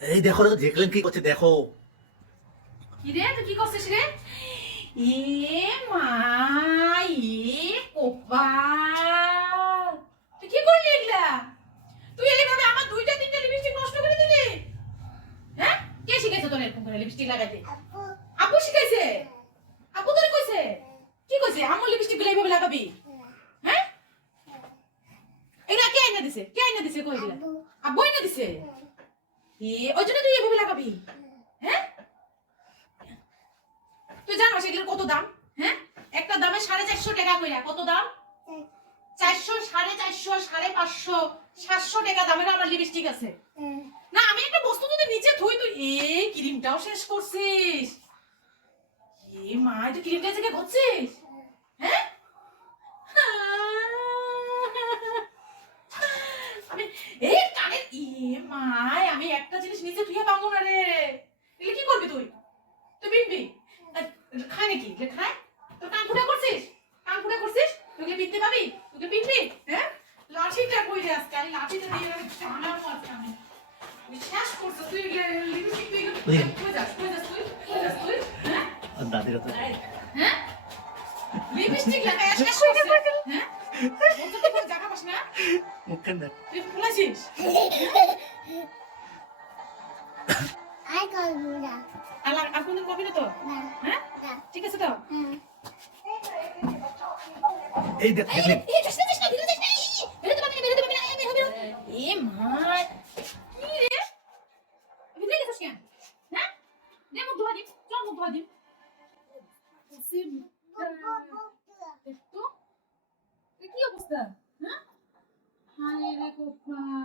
এই দেখো দেখো দেখলেন কি করছে দেখো। কি রে তুই কি করছিস রে? এ মা, এ কপাল, তুই কি করলি এগুলা? তুই এইভাবে আমার দুইটা তিনটা লিপস্টিক নষ্ট করে দিলি। হ্যাঁ, কে শিখাইছে তোর এরকম করে লিপস্টিক লাগাইতে? আপু শিখাইছে? আপু তোরে কইছে? কি কইছে আমার লিপস্টিক গুলো এইভাবে লাগাবি? হ্যাঁ, এগুলা কে এনে দিছে? কে এনে দিছে কই দিলা? আব্বু এনে দিছে? ওই জন্য তুই এইভাবে লাগাবি? হ্যাঁ, তুই জানো সেগুলোর কত দাম? হ্যাঁ, একটা দামে 450 টাকা কইরা। কত দাম? 400, 450, 550, 700 টাকা দামের আমার লিপস্টিক আছে। না আমি একটা বস্তু যদি নিচে থুই তুই এই ক্রিমটাও শেষ করছিস। এ মা, তুই ক্রিমটা থেকে ঘুরছিস? হ্যাঁ, আমি এই কানে মা, আমি একটা জিনিস নিচে থুইয়া পাবো না রে। এগুলো কি করবি তুই? তুই বিনবি? খায় নাকি? খায়? তোর কান ফুটা করছিস? কান ফুটা করছিস? তোকে বিনতে পাবি? তোকে বিনবি? হ্যাঁ, লাঠিটা কই রে আজকে? আমি লাঠিটা দিয়ে টানাবো আজকে আমি। তুই শেষ করছিস তুই লিপস্টিক তুই কই যাস? কই যাস তুই? কই যাস তুই? হ্যাঁ, দাদিরা তো হ্যাঁ, লিপস্টিক লাগায় শেষ করছিস? হ্যাঁ, বলতে তো কোনো জায়গা পাস না? মুখখান দেখ। তুই ফুলাছিস? I got Buddha. আর কোনদিন কবি না তো? হ্যাঁ, ঠিক আছে তো? এই দেখ দেখলেন। এ মা, কি রে? ভিতরে গেছিস কেন? হ্যাঁ, দে মুখ ধোয়া দি, চল মুখ ধোয়া দি। দেখতো কি অবস্থা? হ্যাঁ, হায় রে কপাল।